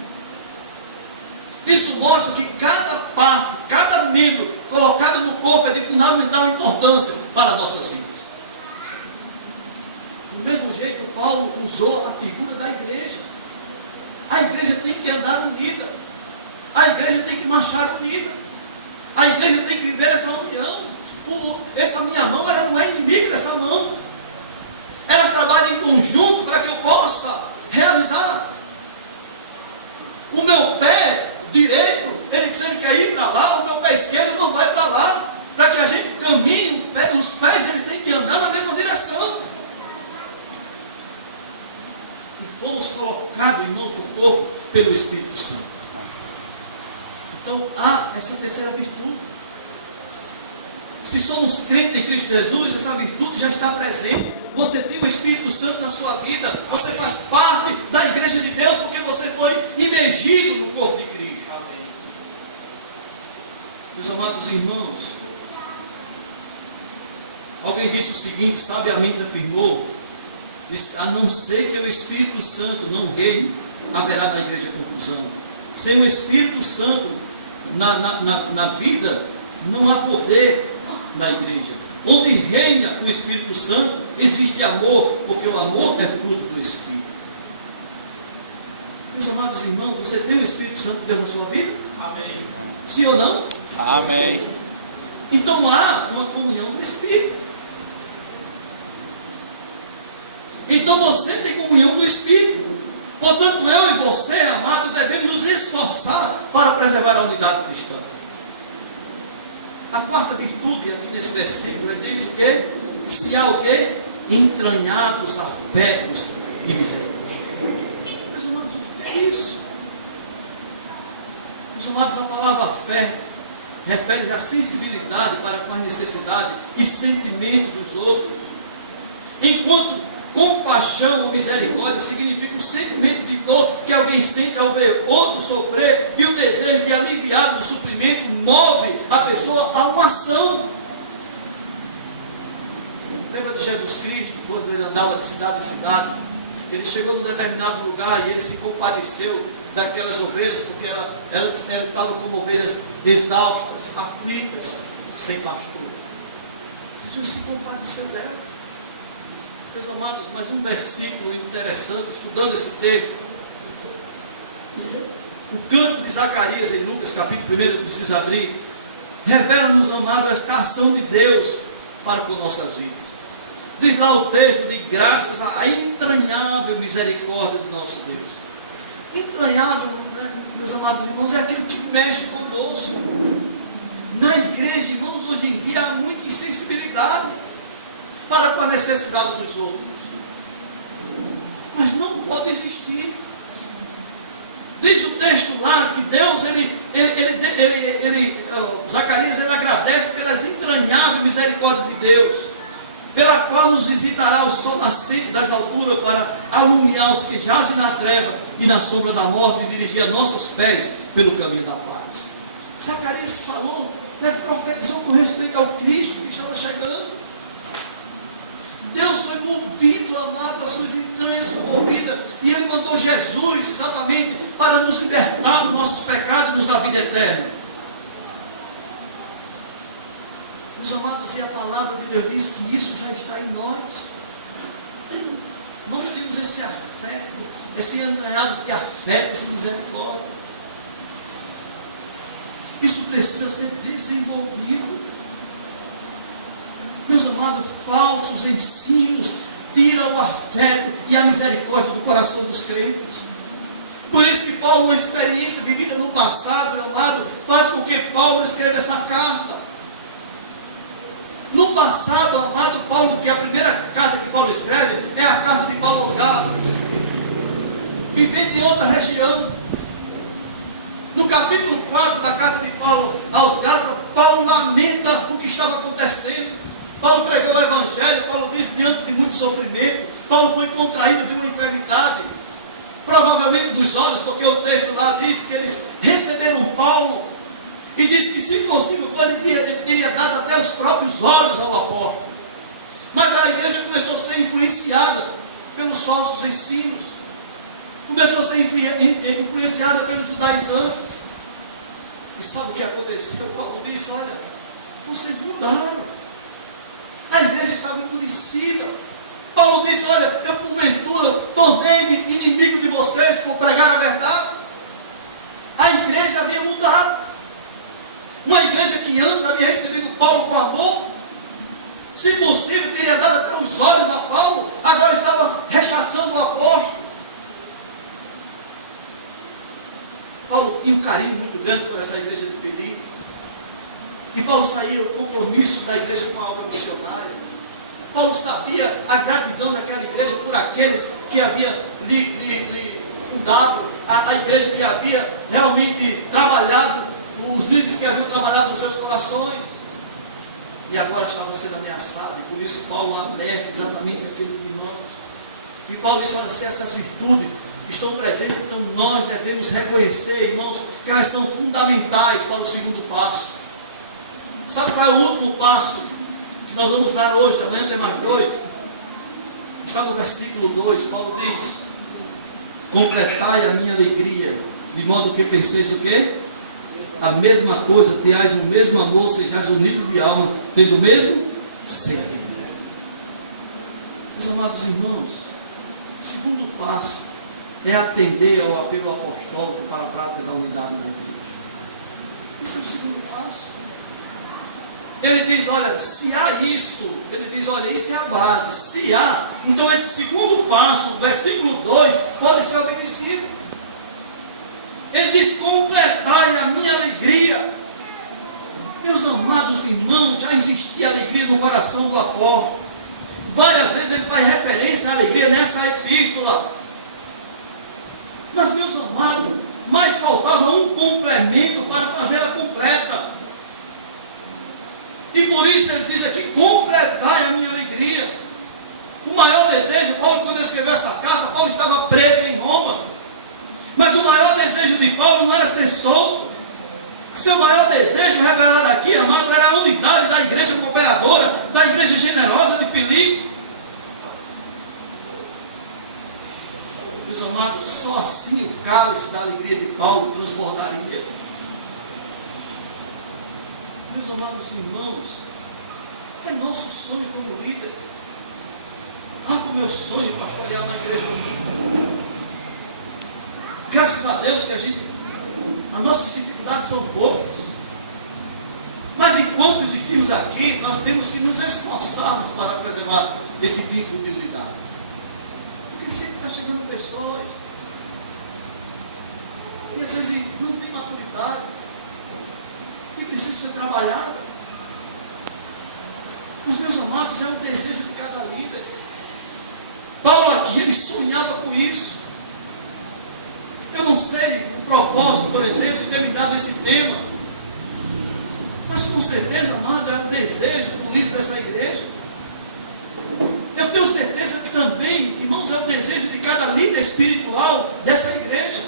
Isso mostra que cada parte, cada membro colocado no corpo é de fundamental importância para nossas vidas. Do mesmo jeito, Paulo usou a figura da igreja. A igreja tem que andar unida. A igreja tem que marchar unida. A igreja tem que viver essa união. Essa minha mão, ela não é inimiga dessa mão. Elas trabalham em conjunto para que eu possa analisar. O meu pé direito, ele dizendo que quer ir para lá, o meu pé esquerdo não vai para lá. Para que a gente caminhe, os pés eles têm que andar na mesma direção. E fomos colocados em mãos do corpo pelo Espírito Santo. Então há essa terceira virtude. Se somos crentes em Cristo Jesus, essa virtude já está presente. Você tem o Espírito Santo na sua vida. Você faz parte da igreja de Deus porque você foi imergido no corpo de Cristo. Amém. Meus amados irmãos, alguém disse o seguinte, sabiamente afirmou, disse, a não ser que o Espírito Santo não reine, haverá na igreja confusão. Sem o Espírito Santo na vida, não há poder na igreja. Onde reina o Espírito Santo, existe amor, porque o amor é fruto do Espírito. Meus amados irmãos, você tem o Espírito Santo de Deus na sua vida? Amém. Sim ou não? Amém. Sim. Então há uma comunhão do Espírito. Então você tem comunhão do Espírito. Portanto, eu e você, amado, devemos nos esforçar para preservar a unidade cristã. A quarta virtude aqui nesse versículo, ele diz o quê? Se há o quê? Entranhados afetos e misericórdia. Meus amados, o que é isso? Meus amados, a palavra fé refere à sensibilidade para com a necessidade e sentimento dos outros. Enquanto compaixão ou misericórdia significa o sentimento de dor que alguém sente ao ver outro sofrer, e o desejo de aliviar do sofrimento move a pessoa a uma ação. Lembra de Jesus Cristo, quando ele andava de cidade em cidade? Ele chegou num determinado lugar e ele se compadeceu daquelas ovelhas, porque elas estavam como ovelhas exaustas, aflitas, sem pastor. Jesus se compadeceu dela. Meus amados, mais um versículo interessante, estudando esse texto. O canto de Zacarias em Lucas, capítulo 1, não precisa abrir, revela-nos, amados, esta ação de Deus para com nossas vidas. Diz lá o texto, de graças à entranhável misericórdia de nosso Deus. Entranhável, meus amados irmãos, é aquele que mexe conosco. Na igreja, irmãos, hoje em dia há muita insensibilidade para com a necessidade dos outros. Mas não pode existir. Diz o texto lá que Deus, Zacarias, ele agradece pelas entranháveis misericórdias de Deus, pela qual nos visitará o sol nascente das alturas para alumiar os que jazem na treva e na sombra da morte e dirigir nossos pés pelo caminho da paz. Zacarias falou, profetizou com respeito ao Cristo que estava chegando. Deus foi movido, amado, as suas entranhas foram movidas, e Ele mandou Jesus exatamente para nos libertar dos nossos pecados e nos dar vida eterna. Meus amados, e a palavra de Deus diz que isso já está em nós. Nós temos esse afeto, esse entranhado de afeto, esse misericórdia. Isso precisa ser desenvolvido. Meus amados, falsos ensinos tiram o afeto e a misericórdia do coração dos crentes. Por isso que Paulo, uma experiência vivida no passado, meu amado, faz com que Paulo escreva essa carta. No passado, amado Paulo, que a primeira carta que Paulo escreve é a carta de Paulo aos Gálatas, vivendo em outra região. No capítulo 4 da carta de Paulo aos Gálatas, Paulo lamenta o que estava acontecendo. Paulo pregou o Evangelho, Paulo disse, diante de muito sofrimento, Paulo foi contraído de uma enfermidade, provavelmente dos olhos, porque o texto lá diz que eles receberam Paulo, e disse que, se possível, ele teria dado até os próprios olhos ao apóstolo. Mas a igreja começou a ser influenciada pelos falsos ensinos, começou a ser influenciada pelos judaizantes. E sabe o que aconteceu? Paulo disse, olha, vocês mudaram. A igreja estava endurecida. Paulo disse, olha, eu porventura tornei-me inimigo de vocês por pregar a verdade. A igreja havia mudado. Uma igreja que antes havia recebido Paulo com amor, se possível teria dado até os olhos a Paulo, agora estava rechaçando o apóstolo. tinha um carinho muito grande por essa igreja de Filipe. E Paulo sabia o compromisso da igreja com a obra missionária. Paulo sabia a gratidão daquela igreja por aqueles que havia lhe fundado, a igreja que havia realmente trabalhado, os líderes que haviam trabalhado nos seus corações. E agora estava sendo ameaçado, e por isso Paulo alerta exatamente aqueles irmãos. E Paulo diz: olha, se essas virtudes estão presentes, então nós devemos reconhecer, irmãos, que elas são fundamentais para o segundo passo. Sabe qual é o último passo que nós vamos dar hoje? Lembra mais 2? Está no versículo 2, Paulo diz: completai a minha alegria, de modo que penseis o quê? A mesma coisa, tenhais o mesmo amor, sejais unidos de alma, tendo o mesmo sentimento. Meus amados irmãos, o segundo passo é atender ao apelo apostólico para a prática da unidade da igreja. Esse é o segundo passo. Ele diz: olha, se há isso, ele diz: olha, isso é a base. Se há, então esse segundo passo, versículo 2, pode ser obedecido. Ele diz: completai a minha alegria. Meus amados irmãos, já existia alegria no coração do apóstolo. Várias vezes ele faz referência à alegria nessa epístola. Mas, meus amados, mais faltava um complemento para fazê-la completa. E por isso ele diz aqui: completai a minha alegria. O maior desejo, Paulo, quando ele escreveu essa carta, Paulo estava preso em Roma. Mas o maior desejo de Paulo não era ser solto. Seu maior desejo, revelado aqui, amado, era a unidade da igreja cooperadora, da igreja generosa de Filipe. Meus amados, só assim o cálice da alegria de Paulo transbordaria. Meus amados irmãos, é nosso sonho como líder. Como meu sonho pastorear na igreja unida. Graças a Deus que as nossas dificuldades são poucas. Mas enquanto existimos aqui, nós temos que nos esforçarmos para preservar esse vínculo de unidade. Porque sempre está chegando pessoas e às vezes não tem maturidade e precisa ser trabalhado. Mas, meus amados, é o desejo de cada líder. Paulo aqui, ele sonhava com isso. Eu não sei o propósito, por exemplo, de ter me dado esse tema, mas com certeza, amado, é um desejo do líder dessa igreja. Eu tenho certeza que também, irmãos, é o desejo de cada líder espiritual dessa igreja.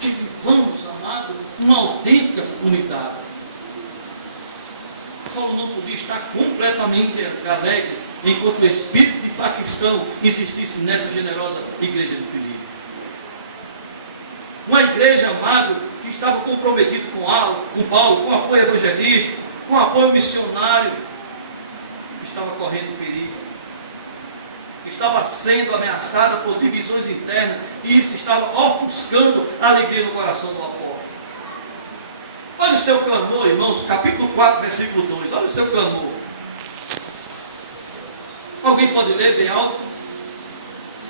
Que vivamos, amado, uma autêntica unidade. Paulo não podia estar completamente alegre enquanto o espírito de facção existisse nessa generosa igreja de Filipe. Uma igreja, amado, que estava comprometida com Paulo, com apoio evangelístico, com apoio missionário, estava correndo perigo. Estava sendo ameaçada por divisões internas, e isso estava ofuscando a alegria no coração do apóstolo. Olha o seu clamor, irmãos, capítulo 4, versículo 2. Olha o seu clamor. Alguém pode ler bem alto?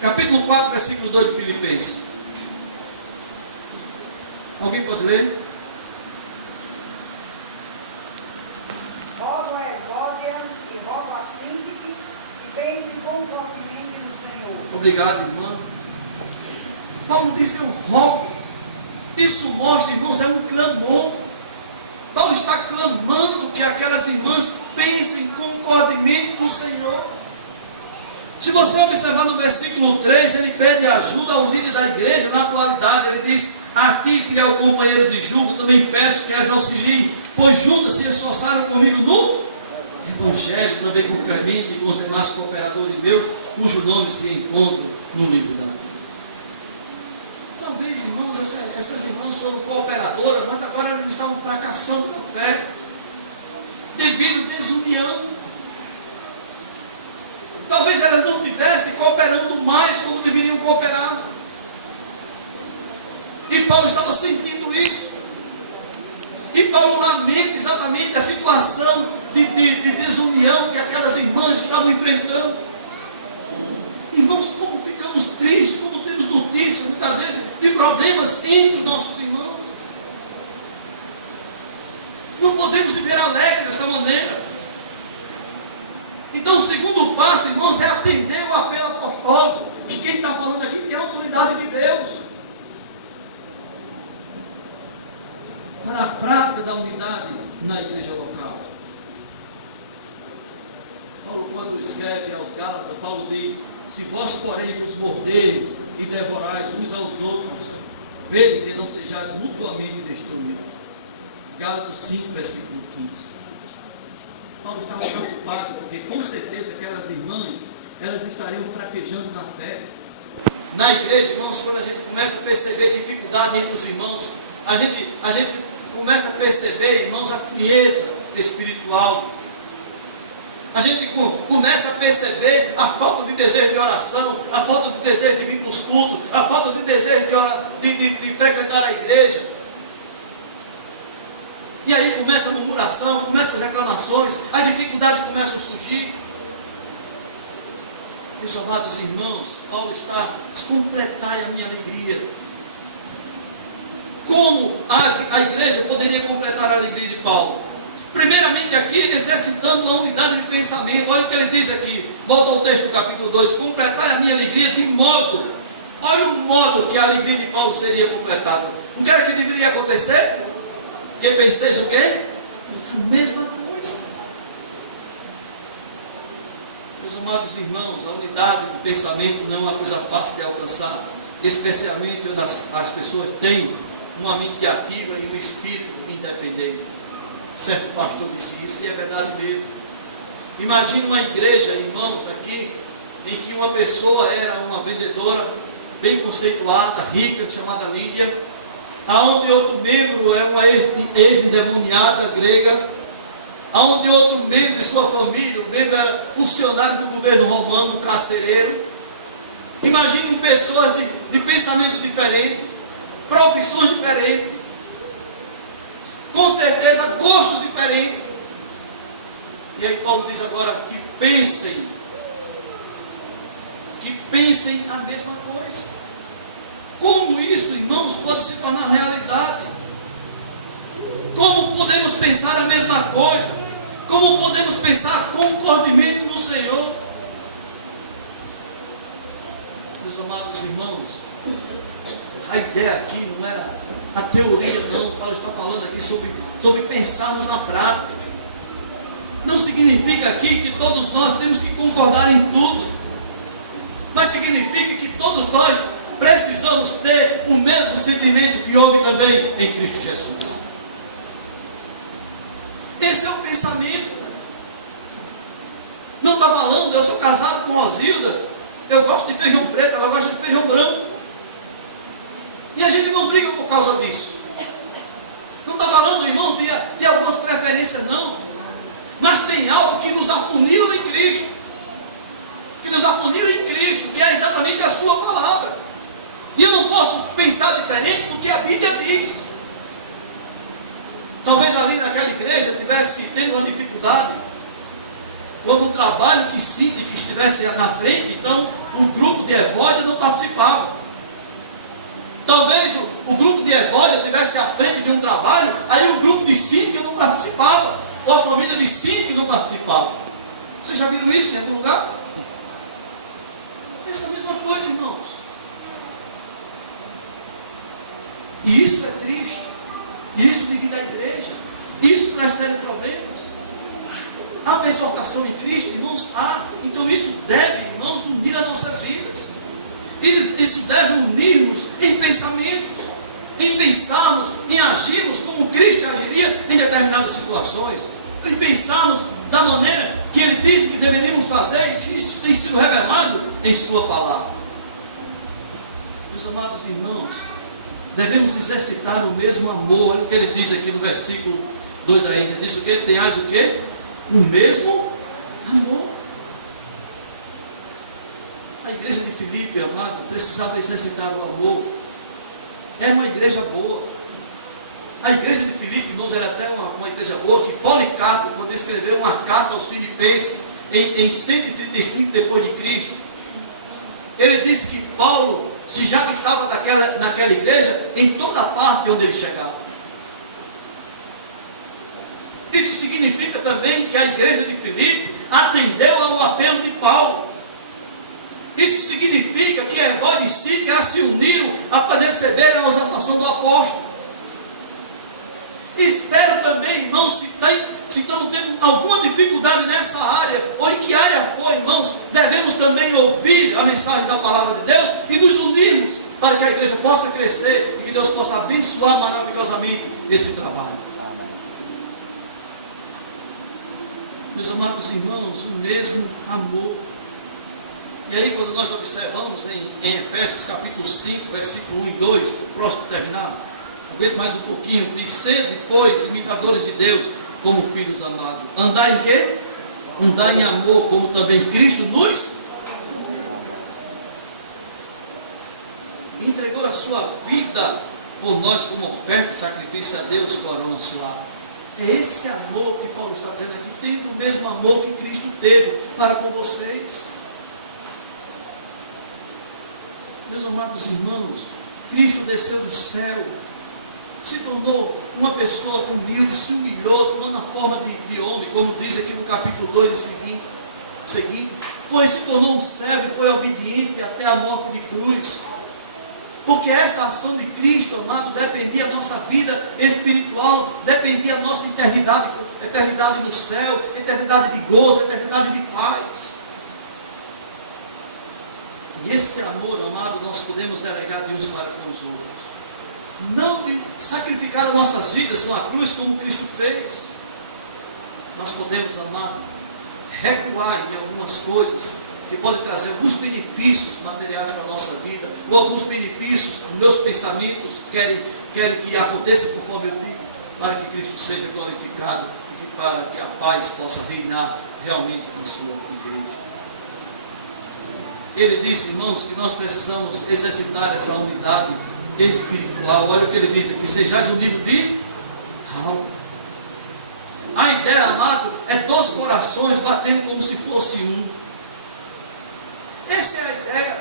Capítulo 4, versículo 2 de Filipenses. Alguém pode ler? Rogo a Evódia e rogo a Síntique que pense conformemente no Senhor. Obrigado, irmão. Paulo disse: eu rogo. Isso mostra, irmãos, é um clamor. Paulo está clamando que aquelas irmãs pensem concordemente no Senhor. Se você observar no versículo 3, ele pede ajuda ao líder da igreja. Na atualidade ele diz: a ti, fiel companheiro de julgo, também peço que as auxilie, pois juntos se esforçaram comigo no Evangelho, também com Clemente e com os demais cooperadores meus, cujo nome se encontra no livro da vida. Talvez, irmãos, essas irmãs foram cooperadoras, mas agora elas estavam fracassando na fé, devido à desunião. Talvez elas não estivessem cooperando mais como deveriam cooperar. E Paulo estava sentindo isso. E Paulo lamenta exatamente a situação de desunião que aquelas irmãs estavam enfrentando. Irmãos, como ficamos tristes, como temos notícias, muitas vezes, de problemas entre os nossos irmãos. Não podemos viver alegre dessa maneira. Então, o segundo passo, irmãos, é atender o apelo apostólico. E quem está falando aqui tem a autoridade de Deus para a prática da unidade na igreja local. Paulo, quando escreve aos Gálatas, Paulo diz: se vós, porém, vos mordeis e devorais uns aos outros, vede que não sejais mutuamente destruídos. Gálatas 5, versículo 15. Paulo estava preocupado, porque com certeza aquelas irmãs, elas estariam fraquejando na fé. Na igreja, irmãos, quando a gente começa a perceber dificuldade entre os irmãos, a gente começa a perceber, irmãos, a frieza espiritual. A gente começa a perceber a falta de desejo de oração, a falta de desejo de vir para os cultos, a falta de desejo de frequentar a igreja. E aí começa a murmuração, começam as reclamações, a dificuldade começa a surgir. Meus amados irmãos, Paulo está completar a minha alegria. Como a igreja poderia completar a alegria de Paulo? Primeiramente aqui, exercitando a unidade de pensamento. Olha o que ele diz aqui, volta ao texto do capítulo 2, completar a minha alegria de modo. Olha o modo que a alegria de Paulo seria completada. Não quero que deveria acontecer? Que penseis o quê? A mesma coisa. Meus amados irmãos, a unidade de pensamento não é uma coisa fácil de alcançar, especialmente quando as pessoas têm uma mente ativa e um espírito independente. Certo pastor disse isso, e é verdade mesmo. Imagine uma igreja, irmãos, aqui, em que uma pessoa era uma vendedora bem conceituada, rica, chamada Lídia, aonde outro membro é uma ex-endemoniada grega, aonde outro membro de sua família, o membro era funcionário do governo romano, um carcereiro. Imagine pessoas de pensamentos diferentes, profissões diferentes, com certeza gostos diferentes. E aí Paulo diz agora que pensem a mesma coisa. Como isso, irmãos, pode se tornar realidade? Como podemos pensar a mesma coisa? Como podemos pensar concordemente no Senhor? Meus amados irmãos, a ideia aqui não era a teoria, não. Paulo está falando aqui sobre pensarmos na prática. Não significa aqui que todos nós temos que concordar em tudo, mas significa que todos nós precisamos ter o mesmo sentimento que houve também em Cristo Jesus. Esse é o pensamento. Não está falando, eu sou casado com Rosilda, eu gosto de feijão preto, ela gosta de feijão branco. E a gente não briga por causa disso. Não está falando, irmãos, de algumas preferências, não. Mas tem algo que nos afunila em Cristo. Que nos afunila em Cristo, que é exatamente a sua palavra. E eu não posso pensar diferente do que a Bíblia diz. Talvez ali naquela igreja tivesse tendo uma dificuldade, como um trabalho que síndico estivesse na frente, então o grupo de Evódia não participava. Talvez o grupo de Evódia estivesse à frente de um trabalho, aí o grupo de síndico não participava, ou a família de síndico não participava. Vocês já viram isso em algum lugar? Essa mesma coisa, irmãos. E isso é triste. Isso divide a igreja. Isso traz sérios problemas. Há uma exaltação em Cristo, irmãos? Há. Então isso deve, irmãos, unir as nossas vidas. Isso deve unir-nos em pensamentos, em pensarmos, em agirmos como Cristo agiria em determinadas situações, em pensarmos da maneira que Ele disse que deveríamos fazer, e isso tem sido revelado em Sua palavra. Meus amados irmãos, devemos exercitar o mesmo amor. Olha o que Ele diz aqui no versículo 2 ainda, diz o que? Tenhais o que? O mesmo amor. A igreja de Filipe, amado, precisava exercitar o amor. Era uma igreja boa. A igreja de Filipe, irmãos, era até uma igreja boa, que Policarpo, quando escreveu uma carta aos Filipenses, em 135 depois de Cristo, ele disse que Paulo Se já que estava naquela igreja, em toda parte onde ele chegava. Isso significa também que a igreja de Filipe atendeu ao apelo de Paulo. Isso significa que Evódio e Síque elas se uniram após receberem a exaltação do apóstolo. Espero também, irmãos, se estamos tendo alguma dificuldade nessa área, ou em que área for, irmãos, devemos também ouvir a mensagem da palavra de Deus e nos unirmos para que a igreja possa crescer e que Deus possa abençoar maravilhosamente esse trabalho. Meus amados irmãos, o mesmo amor. E aí, quando nós observamos em Efésios capítulo 5, versículo 1 e 2, próximo terminar, aguento mais um pouquinho, diz: sede, pois, imitadores de Deus, como filhos amados. Andar em quê? Andar em amor, como também Cristo nos entregou a sua vida por nós como oferta e sacrifício a Deus com aroma suave. É esse amor que Paulo está dizendo aqui, tendo o mesmo amor que Cristo teve para com vocês. Meus amados irmãos, Cristo desceu do céu, se tornou uma pessoa humilde, se humilhou, tomando a forma de homem, como diz aqui no capítulo 2 seguinte, se tornou um servo e foi obediente até a morte de cruz. Porque essa ação de Cristo, amado, dependia da nossa vida espiritual, dependia da nossa eternidade no céu, eternidade de gozo, eternidade de paz. E esse amor, amado, nós podemos delegar de uns para com os outros. Não de sacrificar as nossas vidas na cruz como Cristo fez. Nós podemos, amado, recuar em algumas coisas que podem trazer alguns benefícios materiais para a nossa vida, ou alguns benefícios nos meus pensamentos, querem que aconteça conforme eu digo, para que Cristo seja glorificado e para que a paz possa reinar realmente na sua igreja. Ele disse, irmãos, que nós precisamos exercitar essa unidade espiritual. Olha o que ele diz aqui: sejais unidos de alma. A ideia, amado, é dois corações batendo como se fosse um. Essa é a ideia.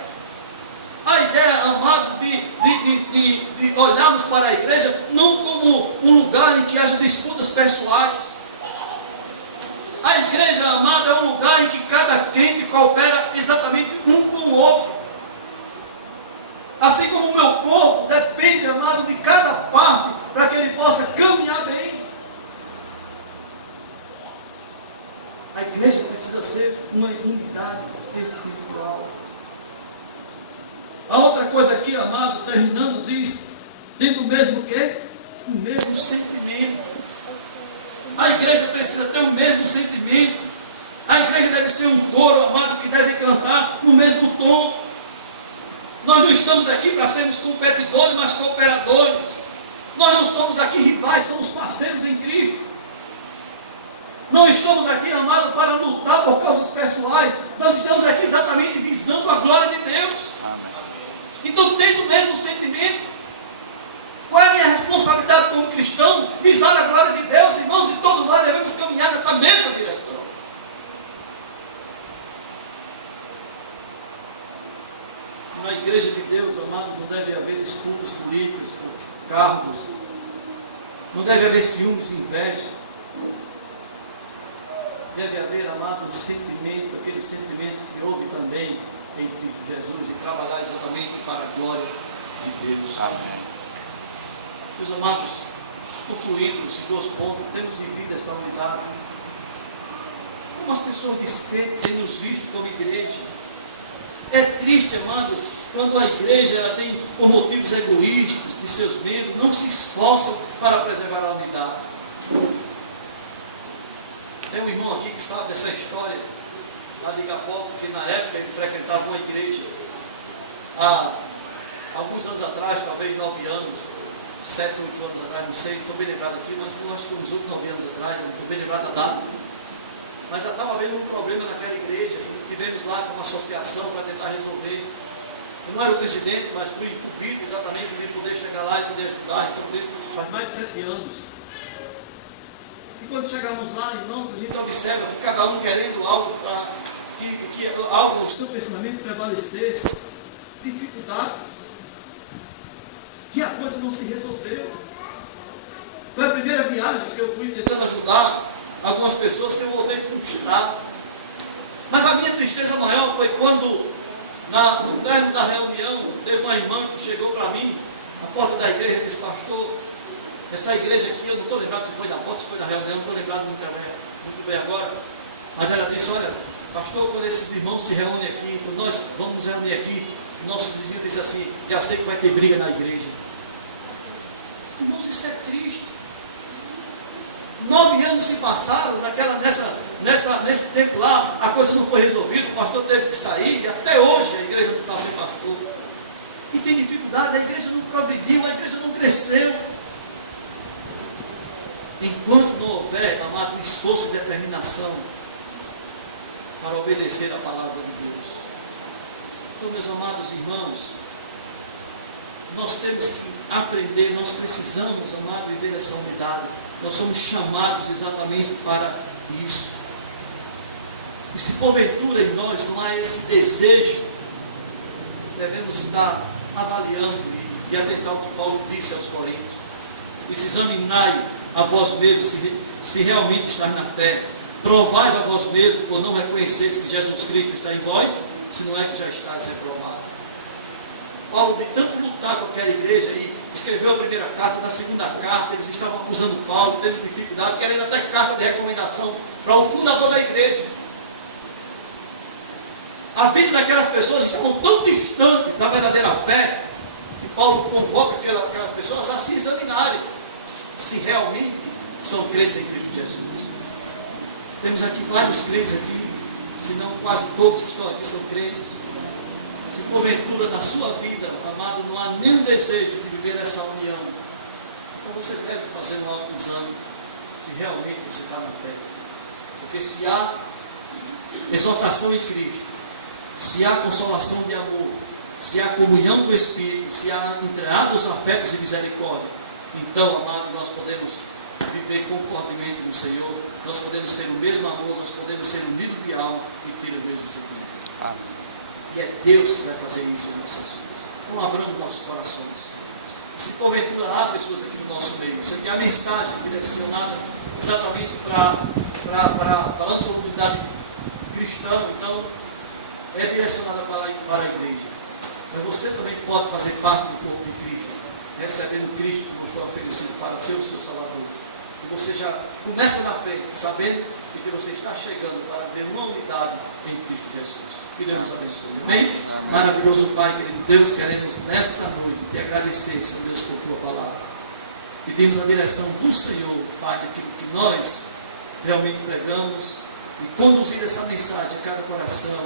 A ideia, amado, de olharmos para a igreja não como um lugar em que haja disputas pessoais. A igreja, amada, é um lugar em que cada crente coopera exatamente um com o outro. Assim como o meu corpo depende, amado, de cada parte para que ele possa caminhar bem. A igreja precisa ser uma unidade espiritual. A outra coisa aqui, amado, terminando, diz: tendo o mesmo quê? O mesmo sentimento. A igreja precisa ter o mesmo sentimento. A igreja deve ser um coro, amado, que deve cantar no mesmo tom. Nós não estamos aqui para sermos competidores, mas cooperadores. Nós não somos aqui rivais, somos parceiros em Cristo. Não estamos aqui, amado, para lutar por causas pessoais. Nós estamos aqui exatamente visando a glória de Deus. Então, tendo o mesmo sentimento, qual é a minha responsabilidade como cristão? Visar a glória de Deus, irmãos, e todos nós devemos caminhar nessa mesma direção. Na igreja de Deus, amado, não deve haver disputas políticas por cargos. Não deve haver ciúmes e inveja. Deve haver, amado, um sentimento, aquele sentimento que houve também em Cristo Jesus, e trabalhar exatamente para a glória de Deus. Amém. Meus amados, concluindo esses dois pontos, temos vivido essa unidade. Como as pessoas descrentes têm nos visto como igreja. É triste, amado, quando a igreja ela tem, por motivos egoístas de seus membros, não se esforçam para preservar a unidade. Tem um irmão aqui que sabe dessa história, lá de Igapó, que na época ele frequentava uma igreja, há alguns anos atrás, talvez 9 anos, 7, 8 anos atrás, não sei, estou bem lembrado aqui, mas nós fomos uns 9 anos atrás, não estou bem lembrado da data. Mas já estava havendo um problema naquela igreja, e tivemos lá com uma associação para tentar resolver. Eu não era o presidente, mas fui incumbido exatamente de poder chegar lá e poder ajudar, então por isso faz mais de 7 anos. E quando chegamos lá, irmãos, a gente observa que cada um querendo algo para que algo, o seu pensamento prevalecesse. dificuldades. E a coisa não se resolveu. Foi a primeira viagem que eu fui tentando ajudar algumas pessoas que eu voltei frustrado. Mas a minha tristeza maior foi quando, no término da reunião, teve uma irmã que chegou para mim, na porta da igreja, e disse: pastor, essa igreja aqui, eu não estou lembrado se foi na porta, se foi na reunião, não estou lembrado muito bem agora. Mas ela disse: olha, pastor, quando esses irmãos se reúnem aqui, quando nós vamos nos reunir aqui, nossos vizinhos dizem assim: já sei que vai ter briga na igreja. Irmãos, isso é triste. 9 anos se passaram, nesse tempo lá, a coisa não foi resolvida, o pastor teve que sair, e até hoje a igreja não está sem pastor. E tem dificuldade, a igreja não progrediu, a igreja não cresceu. Enquanto não houver, amado, esforço e determinação para obedecer a palavra de Deus. Então, meus amados irmãos, nós temos que aprender, nós precisamos, amado, viver essa unidade. Nós somos chamados exatamente para isso. E se porventura em nós não há esse desejo, devemos estar avaliando e atentar ao que Paulo disse aos Coríntios. Examinai a vós mesmos se realmente estáis na fé. Provai a vós mesmos, por não reconheceis que Jesus Cristo está em vós, se não é que já estáis reprovados. Paulo, de tanto lutar com aquela igreja aí, escreveu a primeira carta, na segunda carta, eles estavam acusando Paulo, tendo dificuldade, querendo até carta de recomendação para o fundador da igreja. A vida daquelas pessoas estavam tão distantes da verdadeira fé, que Paulo convoca aquelas pessoas a se examinarem, se realmente são crentes em Cristo Jesus. Temos aqui vários crentes aqui, se não quase todos que estão aqui são crentes. Se porventura na sua vida, amado, não há nenhum desejo de viver essa união, então você deve fazer um autoexame, se realmente você está na fé. Porque se há exortação em Cristo, se há consolação de amor, se há comunhão do Espírito, se há entreados afetos e misericórdia, então, amado, nós podemos viver concordemente no Senhor, nós podemos ter o mesmo amor, nós podemos ser unidos de alma e ter o mesmo sentimento. E é Deus que vai fazer isso em nossas vidas. Então abramos nossos corações. Se porventura há pessoas aqui no nosso meio, isso aqui é a mensagem direcionada exatamente falando sobre unidade cristã, então é direcionada para a igreja. Mas você também pode fazer parte do corpo de Cristo, recebendo Cristo como foi oferecido para ser o seu Salvador. E você já começa na fé, sabendo que você está chegando para ter uma unidade em Cristo Jesus. Que Deus nos abençoe. Amém? Maravilhoso Pai, querido Deus, queremos nessa noite te agradecer, Senhor Deus, por tua palavra. Pedimos a direção do Senhor, Pai, daquilo que nós realmente pregamos, e conduzir essa mensagem a cada coração,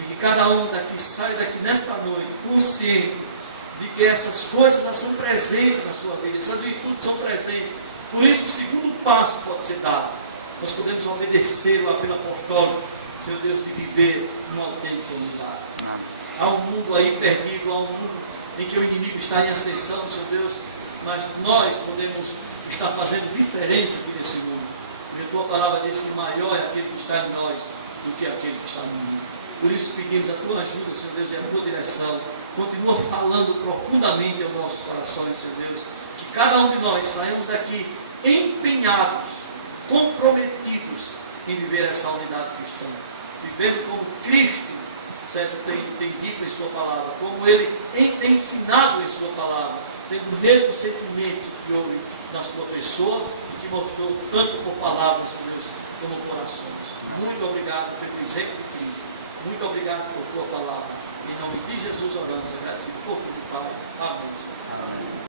e que cada um daqui saia daqui nesta noite consciente de que essas coisas já são presentes na sua vida, essas virtudes são presentes. Por isso o segundo passo pode ser dado. Nós podemos obedecer o apelo apostólico, Senhor Deus, de viver uma autêntica unidade. Há um mundo aí perdido, há um mundo em que o inimigo está em ascensão, Senhor Deus, mas nós podemos estar fazendo diferença aqui nesse mundo. Porque a tua palavra diz que maior é aquele que está em nós do que aquele que está no mundo. Por isso pedimos a tua ajuda, Senhor Deus, e a tua direção. Continua falando profundamente aos nossos corações, Senhor Deus. Que cada um de nós saímos daqui empenhados, comprometidos em viver essa unidade cristã. Vivendo como Cristo, certo, tem dito em sua palavra, como Ele tem ensinado em sua palavra, tendo o mesmo sentimento que houve na sua pessoa e que mostrou tanto por palavras, Deus, como corações. Muito obrigado pelo exemplo de Cristo. Muito obrigado por tua palavra. Em nome de Jesus oramos, agradecido por tudo, Pai. Amém.